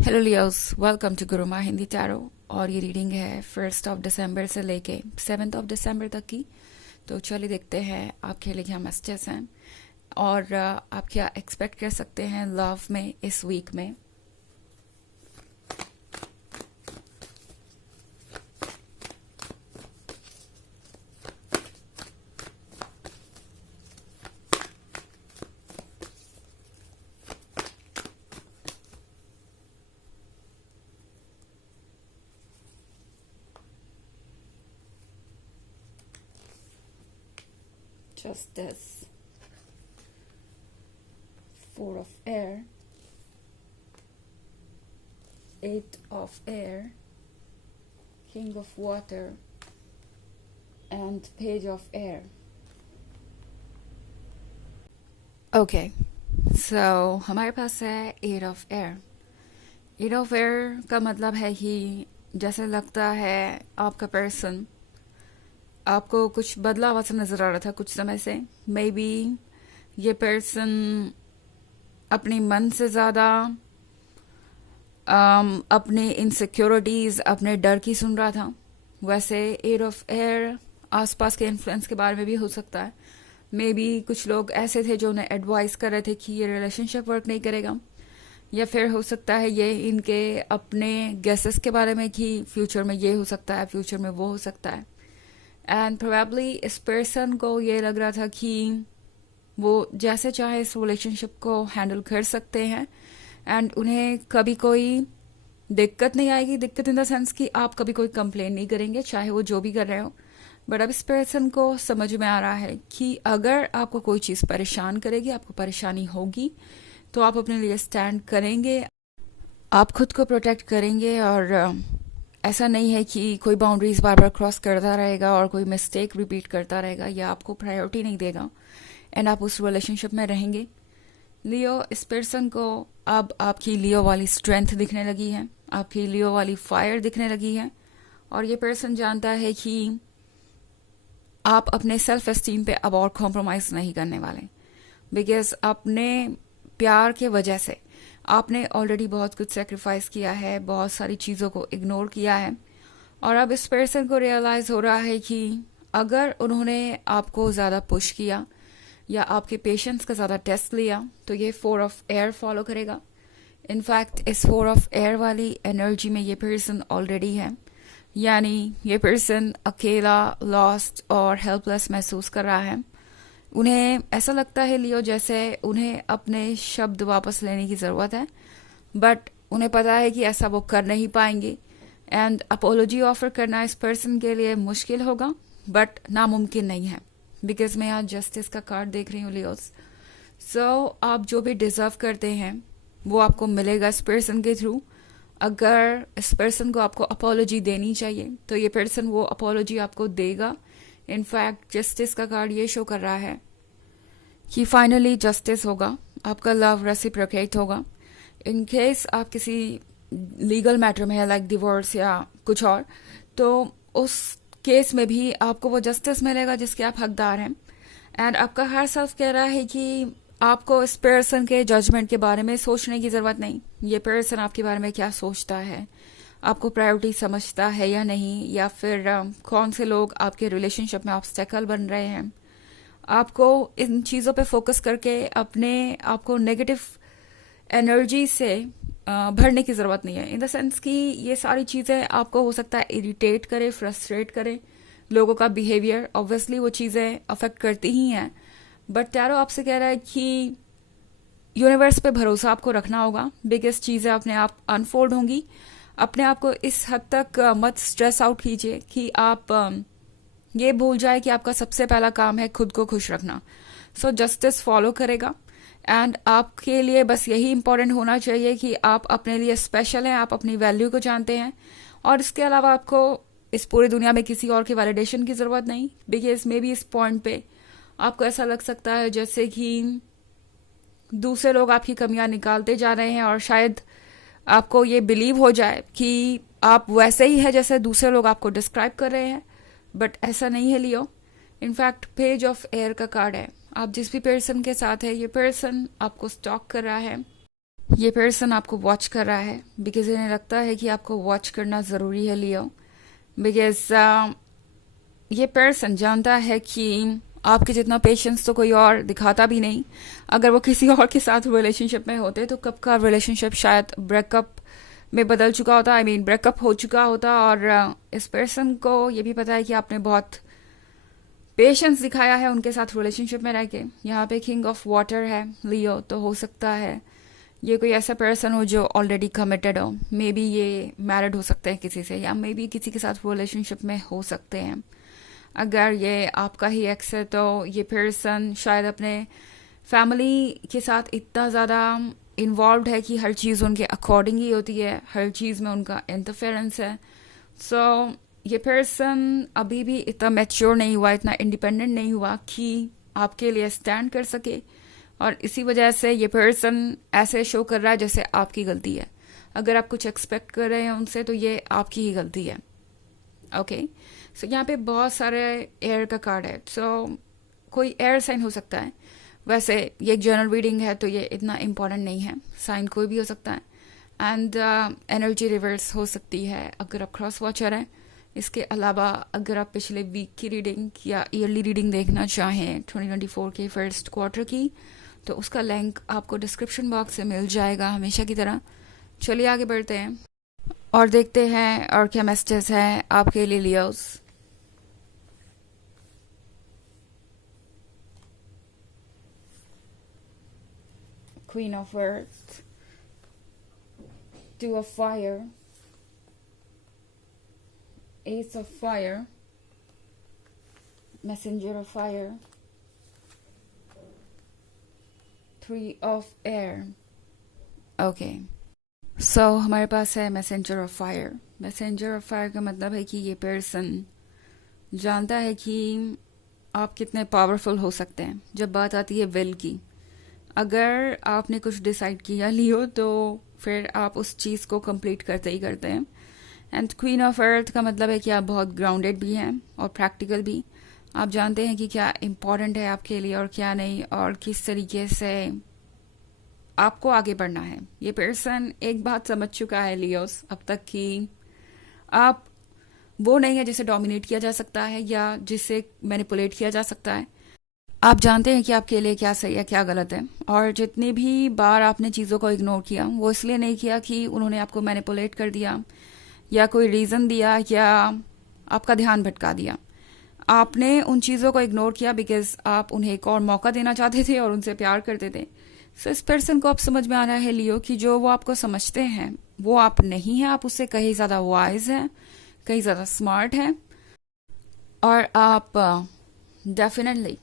Hello Leos, welcome to Gurumaa Hindi tarot. और ये reading है 1 दिसंबर से लेके 7 दिसंबर तक की। तो चलिए देखते हैं आपके लिए क्या मैसेजेस हैं और आप क्या एक्सपेक्ट कर सकते हैं लव में इस वीक में। Justice, 4 of air, 8 of air, king of water and page of air. Okay, so हमारे पास है 8 of air। 8 of air का मतलब है कि जैसे लगता है आपका पर्सन आपको कुछ बदला हुआ सा नजर आ रहा था कुछ समय से। मे बी ये पर्सन अपने मन से ज़्यादा अपने इनसिक्योरिटीज़, अपने डर की सुन रहा था। वैसे 8 of air आसपास के इन्फ्लुएंस के बारे में भी हो सकता है। मे बी कुछ लोग ऐसे थे जो उन्हें एडवाइस कर रहे थे कि ये रिलेशनशिप वर्क नहीं करेगा, या फिर हो सकता है ये इनके अपने गेसेस के बारे में कि फ्यूचर में ये हो सकता है, फ्यूचर में वो हो सकता है। एंड प्रोबेबली इस पर्सन को ये लग रहा था कि वो जैसे चाहे इस रिलेशनशिप को हैंडल कर सकते हैं एंड उन्हें कभी कोई दिक्कत नहीं आएगी। दिक्कत इन द सेंस कि आप कभी कोई कंप्लेन नहीं करेंगे चाहे वो जो भी कर रहे हो। बट अब इस पर्सन को समझ में आ रहा है कि अगर आपको कोई चीज़ परेशान करेगी, आपको परेशानी होगी, तो आप अपने लिए स्टैंड करेंगे, आप खुद को प्रोटेक्ट करेंगे। और ऐसा नहीं है कि कोई बाउंड्रीज बार बार क्रॉस करता रहेगा और कोई मिस्टेक रिपीट करता रहेगा या आपको प्रायोरिटी नहीं देगा एंड आप उस रिलेशनशिप में रहेंगे। लियो, इस पर्सन को अब आपकी लियो वाली स्ट्रेंथ दिखने लगी है, आपकी लियो वाली फायर दिखने लगी है। और ये पर्सन जानता है कि आप अपने सेल्फ एस्टीम पे अब और कॉम्प्रोमाइज नहीं करने वाले, बिकॉज अपने प्यार के वजह से आपने ऑलरेडी बहुत कुछ सेक्रीफाइस किया है, बहुत सारी चीज़ों को इग्नोर किया है। और अब इस पर्सन को रियलाइज हो रहा है कि अगर उन्होंने आपको ज़्यादा पुश किया या आपके पेशेंस का ज़्यादा टेस्ट लिया तो ये 4 of air फॉलो करेगा। इनफैक्ट इस 4 of air वाली एनर्जी में ये पर्सन ऑलरेडी है, यानी ये पर्सन अकेला, लॉस्ट और हेल्पलेस महसूस कर रहा है। उन्हें ऐसा लगता है लियो जैसे उन्हें अपने शब्द वापस लेने की ज़रूरत है, बट उन्हें पता है कि ऐसा वो कर नहीं पाएंगे एंड अपोलॉजी ऑफर करना इस पर्सन के लिए मुश्किल होगा, बट नामुमकिन नहीं है। बिकॉज मैं यहाँ जस्टिस का कार्ड देख रही हूँ लियोस। सो आप जो भी डिजर्व करते हैं वो आपको मिलेगा इस पर्सन के थ्रू। अगर इस पर्सन को आपको अपोलॉजी देनी चाहिए तो ये पर्सन वो अपोलॉजी आपको देगा। इनफैक्ट जस्टिस का कार्ड ये शो कर रहा है कि फाइनली जस्टिस होगा, आपका लव रेसिप्रोकेट होगा। इन केस आप किसी लीगल मैटर में है लाइक डिवोर्स या कुछ और, तो उस केस में भी आपको वो जस्टिस मिलेगा जिसके आप हकदार हैं। एंड आपका हर सेल्फ कह रहा है कि आपको इस पर्सन के जजमेंट के बारे में सोचने की ज़रूरत नहीं। ये पर्सन आपके बारे में क्या सोचता है, आपको प्रायोरिटी समझता है या नहीं, या फिर कौन से लोग आपके रिलेशनशिप में ऑब्स्टेकल बन रहे हैं। आपको इन चीज़ों पे फोकस करके अपने आपको नेगेटिव एनर्जी से भरने की ज़रूरत नहीं है। इन द सेंस कि ये सारी चीज़ें आपको हो सकता है इरिटेट करे, फ्रस्ट्रेट करे। लोगों का बिहेवियर ऑब्वियसली वो चीज़ें अफेक्ट करती ही हैं, बट टैरो आपसे कह रहा है कि यूनिवर्स पे भरोसा आपको रखना होगा। बिगेस्ट चीज़ें अपने आप अनफोल्ड होंगी। अपने आप को इस हद तक मत स्ट्रेस आउट कीजिए कि आप ये भूल जाए कि आपका सबसे पहला काम है खुद को खुश रखना। सो जस्टिस फॉलो करेगा एंड आपके लिए बस यही इंपॉर्टेंट होना चाहिए कि आप अपने लिए स्पेशल हैं, आप अपनी वैल्यू को जानते हैं। और इसके अलावा आपको इस पूरी दुनिया में किसी और की वैलिडेशन की ज़रूरत नहीं। बिकॉज मे बी इस पॉइंट पे आपको ऐसा लग सकता है जैसे कि दूसरे लोग आपकी कमियां निकालते जा रहे हैं और शायद आपको ये बिलीव हो जाए कि आप वैसे ही है जैसे दूसरे लोग आपको डिस्क्राइब कर रहे हैं, बट ऐसा नहीं है लियो। इनफैक्ट पेज ऑफ एयर का कार्ड है। आप जिस भी पर्सन के साथ है, ये पर्सन आपको स्टॉक कर रहा है, ये पर्सन आपको वॉच कर रहा है बिकॉज इन्हें लगता है कि आपको वॉच करना ज़रूरी है लियो, बिकॉज ये पर्सन जानता है कि आपके जितना पेशेंस तो कोई और दिखाता भी नहीं। अगर वो किसी और के साथ रिलेशनशिप में होते तो कब का रिलेशनशिप शायद ब्रेकअप में बदल चुका होता, आई मीन ब्रेकअप हो चुका होता। और इस पर्सन को ये भी पता है कि आपने बहुत पेशेंस दिखाया है उनके साथ रिलेशनशिप में रह के। यहाँ पे किंग ऑफ वाटर है लियो, तो हो सकता है ये कोई ऐसा पर्सन हो जो ऑलरेडी कमिटेड हो। मे बी ये मैरिड हो सकते हैं किसी से, या मे बी किसी के साथ रिलेशनशिप में हो सकते हैं। अगर ये आपका ही एक्स है तो ये पर्सन शायद अपने फैमिली के साथ इतना ज़्यादा इन्वॉल्व है कि हर चीज़ उनके अकॉर्डिंग ही होती है, हर चीज़ में उनका इंटरफेरेंस है। सो ये पर्सन अभी भी इतना मैच्योर नहीं हुआ, इतना इंडिपेंडेंट नहीं हुआ कि आपके लिए स्टैंड कर सके। और इसी वजह से ये पर्सन ऐसे शो कर रहा है जैसे आपकी गलती है। अगर आप कुछ एक्सपेक्ट कर रहे हैं उनसे तो ये आपकी ही गलती है। ओके, सो यहाँ पे बहुत सारे एयर का कार्ड है। सो कोई एयर साइन हो सकता है। वैसे ये एक जनरल रीडिंग है तो ये इतना इम्पोर्टेंट नहीं है, साइन कोई भी हो सकता है। एंड एनर्जी रिवर्स हो सकती है अगर आप क्रॉस वॉचर हैं। इसके अलावा अगर आप पिछले वीक की रीडिंग या ईयरली रीडिंग देखना चाहें 2024 के फर्स्ट क्वार्टर की, तो उसका लिंक आपको डिस्क्रिप्शन बॉक्स से मिल जाएगा हमेशा की तरह। चलिए आगे बढ़ते हैं और देखते हैं और क्या मैसेजेस हैं आपके लिए Leos. Queen of earth, two of fire, ace of fire, messenger of fire, three of air. Okay, so हमारे पास है messenger of fire. Messenger of fire का मतलब है कि ये पर्सन जानता है कि आप कितने पावरफुल हो सकते हैं जब बात आती है विल की। अगर आपने कुछ डिसाइड किया लियो तो फिर आप उस चीज़ को कंप्लीट करते ही करते हैं। एंड क्वीन ऑफ अर्थ का मतलब है कि आप बहुत ग्राउंडेड भी हैं और प्रैक्टिकल भी। आप जानते हैं कि क्या इम्पोर्टेंट है आपके लिए और क्या नहीं, और किस तरीके से आपको आगे बढ़ना है। ये पर्सन एक बात समझ चुका है लियोस अब तक कि आप वो नहीं है जिसे डोमिनेट किया जा सकता है या जिसे मैनिपुलेट किया जा सकता है। आप जानते हैं कि आपके लिए क्या सही है क्या गलत है। और जितनी भी बार आपने चीज़ों को इग्नोर किया वो इसलिए नहीं किया कि उन्होंने आपको मैनिपुलेट कर दिया या कोई रीज़न दिया या आपका ध्यान भटका दिया। आपने उन चीज़ों को इग्नोर किया बिकॉज आप उन्हें एक और मौका देना चाहते थे और उनसे प्यार करते थे। सो इस पर्सन को अब समझ में आ रहा है लियो कि जो वो आपको समझते हैं वो आप नहीं हैं। आप उससे कहीं ज़्यादा वाइज हैं, कहीं ज़्यादा स्मार्ट हैं, और आप डेफिनेटली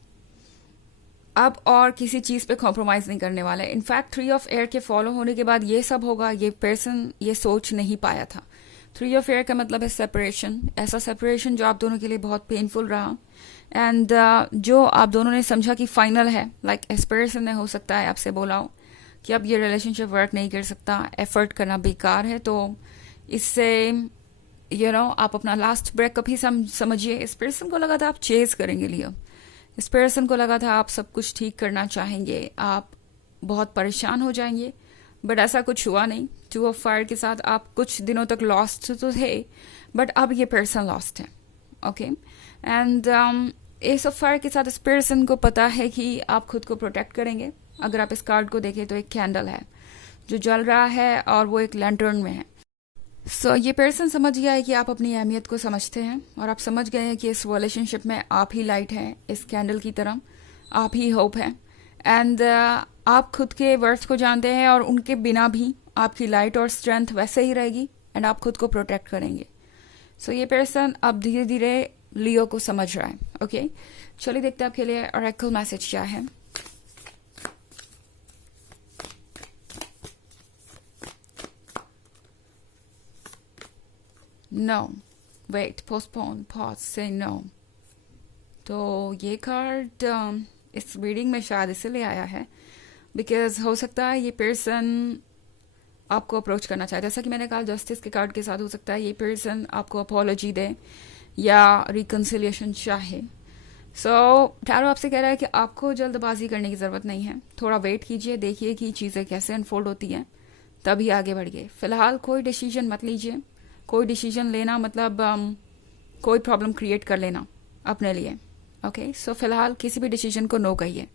अब और किसी चीज़ पे कॉम्प्रोमाइज़ नहीं करने वाला है। इनफैक्ट थ्री ऑफ एयर के फॉलो होने के बाद ये सब होगा, ये पर्सन ये सोच नहीं पाया था। थ्री ऑफ एयर का मतलब है सेपरेशन, ऐसा सेपरेशन जो आप दोनों के लिए बहुत पेनफुल रहा एंड जो आप दोनों ने समझा कि फाइनल है। लाइक इस पर्सन ने हो सकता है आपसे बोला हो कि अब ये रिलेशनशिप वर्क नहीं कर सकता, एफर्ट करना बेकार है, तो इससे आप अपना लास्ट ब्रेकअप ही समझिए। इस पर्सन को लगा था आप चेज करेंगे लियो, इस पर्सन को लगा था आप सब कुछ ठीक करना चाहेंगे, आप बहुत परेशान हो जाएंगे, बट ऐसा कुछ हुआ नहीं। टू ऑफ फायर के साथ आप कुछ दिनों तक लॉस्ट तो थे, बट अब ये पर्सन लॉस्ट है। Okay, and S of fire के साथ इस पर्सन को पता है कि आप खुद को प्रोटेक्ट करेंगे। अगर आप इस कार्ड को देखें तो एक कैंडल है जो जल रहा है और वो एक लैंटर्न में है। सो ये पर्सन समझ गया है कि आप अपनी अहमियत को समझते हैं और आप समझ गए हैं कि इस रिलेशनशिप में आप ही लाइट हैं, इस कैंडल की तरह आप ही होप हैं। एंड आप खुद के वर्थ को जानते हैं और उनके बिना भी आपकी लाइट और स्ट्रेंथ वैसे ही रहेगी एंड आप खुद को प्रोटेक्ट करेंगे। सो ये पर्सन अब धीरे धीरे लियो को समझ रहा है। ओके, चलिए देखते हैं आपके लिए ऑरेकल मैसेज क्या है। नो, वेट, पोस्टपोन, पॉज, से नो। तो ये कार्ड इस रीडिंग में शायद इसलिए आया है बिकॉज हो सकता है ये पर्सन आपको अप्रोच करना चाहे। जैसा कि मैंने कहा जस्टिस के कार्ड के साथ हो सकता है ये पर्सन आपको अपॉलॉजी दे या रिकन्सिलिएशन चाहे। सो टैरो आपसे कह रहा है कि आपको जल्दबाजी करने की ज़रूरत नहीं है, थोड़ा वेट कीजिए, देखिए कि चीज़ें कैसे अनफोल्ड होती हैं। तभी आगे बढ़िए। फिलहाल कोई डिसीजन मत लीजिए। कोई डिसीजन लेना मतलब कोई प्रॉब्लम क्रिएट कर लेना अपने लिए। ओके, सो फिलहाल किसी भी डिसीजन को नो कहिए।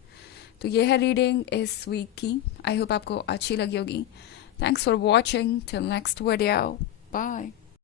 तो ये है रीडिंग इस वीक की। आई होप आपको अच्छी लगी होगी। Thanks for watching. Till next video, bye.